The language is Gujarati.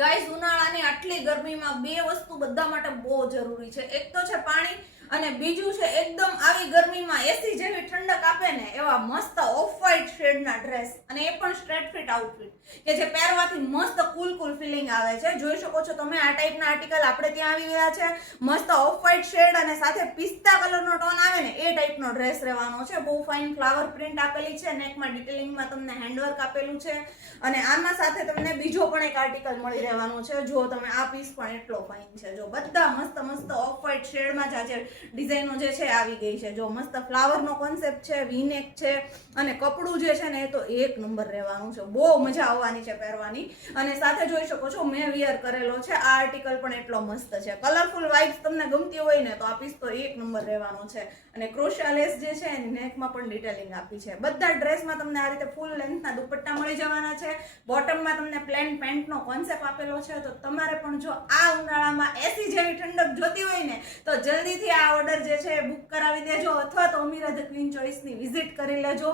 ગાઈસ ઉનાળાની આટલી ગરમીમાં બે વસ્તુ બધા માટે બહુ જરૂરી છે. એક તો છે પાણી અને બીજું છે એકદમ આવી ગરમીમાં એસી જેવી ઠંડક આપે ને એવા મસ્ત ઓફ વ્હાઇટ શેડના ડ્રેસ, અને એ પણ સ્ટ્રેટ ફિટ આઉટફિટ કે જે પહેરવાથી મસ્ત કુલ ફિલિંગ આવે છે. જોઈ શકો છો તમે આ ટાઈપના આર્ટિકલ આપણે ત્યાં આવી ગયા છે. મસ્ત ઓફ વ્હાઇટ શેડ અને સાથે પિસ્તા કલરનો ટોન આવે ને એ ટાઈપનો ડ્રેસ રહેવાનો છે. બહુ ફાઇન ફ્લાવર પ્રિન્ટ આપેલી છે, નેકમાં ડિટેલિંગમાં તમને હેન્ડવર્ક આપેલું છે અને આના સાથે તમને બીજો પણ એક આર્ટિકલ મળી રહેવાનો છે. જો તમે આ પીસ પણ એટલો ફાઇન છે. જો બધા મસ્ત મસ્ત ઓફ વ્હાઇટ શેડમાં જ આજે ડિઝાઇનો જે છે આવી ગઈ છે. જો મસ્ત ફ્લાવરનો કોન્સેપ્ટ છે, વીનેક છે અને કપડું જે છે ને એ તો એક નંબર રહેવાનું છે. બહુ મજા આવવાની છે પહેરવાની. અને સાથે જોઈ શકો છો મેં વિયર કરેલો છે. આ આર્ટિકલ પણ એટલો મસ્ત છે. કલરફુલ વાઇબ્સ તમને ગમતી હોય ને તો આ પીસ તો એક નંબર રહેવાનો છે. અને ક્રોશિયા લેસ જે છે એની નેકમાં પણ ડિટેલિંગ આપી છે. બધા ડ્રેસમાં તમને આ રીતે ફૂલ લેન્થના દુપટ્ટા મળી જવાના છે. બોટમમાં તમને પ્લેન પેન્ટનો કોન્સેપ્ટ આપેલો છે. તો તમારે પણ જો આ ઉનાળામાં એસી જેવી ઠંડક જોતી હોય ને તો જલ્દીથી આ ઓર્ડર જે છે બુક કરાવી દેજો, અથવા તો અમીરા ધ ક્વીન ચોઇસની વિઝિટ કરી લેજો.